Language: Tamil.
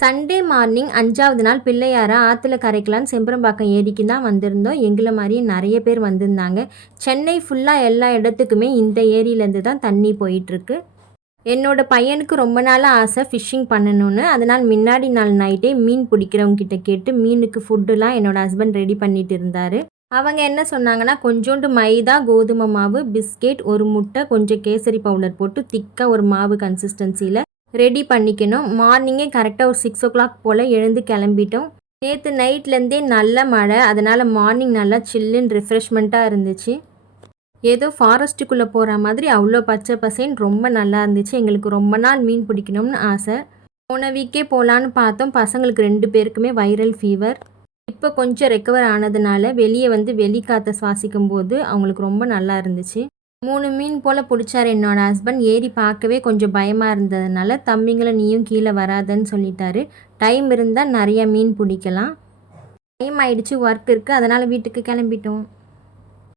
சண்டே மார்னிங் 5வது நாள் பிள்ளையார ஆற்றுல கரைக்கலான்னு செம்பரம்பாக்கம் ஏரிக்கு தான் வந்திருந்தோம். எங்களை மாதிரியே நிறைய பேர் வந்திருந்தாங்க. சென்னை ஃபுல்லாக எல்லா இடத்துக்குமே இந்த ஏரியிலேருந்து தான் தண்ணி போயிட்டுருக்கு. என்னோட பையனுக்கு ரொம்ப நாளாக ஆசை ஃபிஷ்ஷிங் பண்ணணும்னு. அதனால் முன்னாடி நாள் நைட்டே மீன் பிடிக்கிறவங்க கிட்ட கேட்டு மீனுக்கு ஃபுட்டுலாம் என்னோடய ஹஸ்பண்ட் ரெடி பண்ணிட்டு இருந்தார். அவங்க என்ன சொன்னாங்கன்னா, கொஞ்சோண்டு மைதா, கோதுமை மாவு, பிஸ்கெட், ஒரு முட்டை, கொஞ்சம் கேசரி பவுடர் போட்டு திக்காக ஒரு மாவு கன்சிஸ்டன்சியில் ரெடி பண்ணிக்கணும். மார்னிங்கே கரெக்டாக ஒரு 6 o'clock போல் எழுந்து கிளம்பிட்டோம். நேற்று நைட்லேருந்தே நல்ல மழை, அதனால் மார்னிங் நல்லா சில்லுன்னு ரிஃப்ரெஷ்மெண்ட்டாக இருந்துச்சு. ஏதோ ஃபாரஸ்ட்டுக்குள்ளே போகிற மாதிரி அவ்வளோ பச்சை பசேன்னு ரொம்ப நல்லா இருந்துச்சு. எங்களுக்கு ரொம்ப நாள் மீன் பிடிக்கணும்னு ஆசை. போன வீக்கே போகலான்னு பார்த்தோம். பசங்களுக்கு 2 பேருக்குமே வைரல் ஃபீவர். இப்போ கொஞ்சம் ரெக்கவர் ஆனதுனால வெளியே வந்து வெளிக்காற்றை சுவாசிக்கும் போது அவங்களுக்கு ரொம்ப நல்லா இருந்துச்சு. 3 மீன் போல் பிடிச்சார் என்னோடய ஹஸ்பண்ட். ஏரி பார்க்கவே கொஞ்சம் பயமாக இருந்ததுனால தம்பிங்களை நீயும் கீழே வராதன்னு சொல்லிட்டாரு. டைம் இருந்தால் நிறைய மீன் பிடிக்கலாம். டைம் ஆயிடுச்சு, ஒர்க் இருக்குது, அதனால் வீட்டுக்கு கிளம்பிட்டோம்.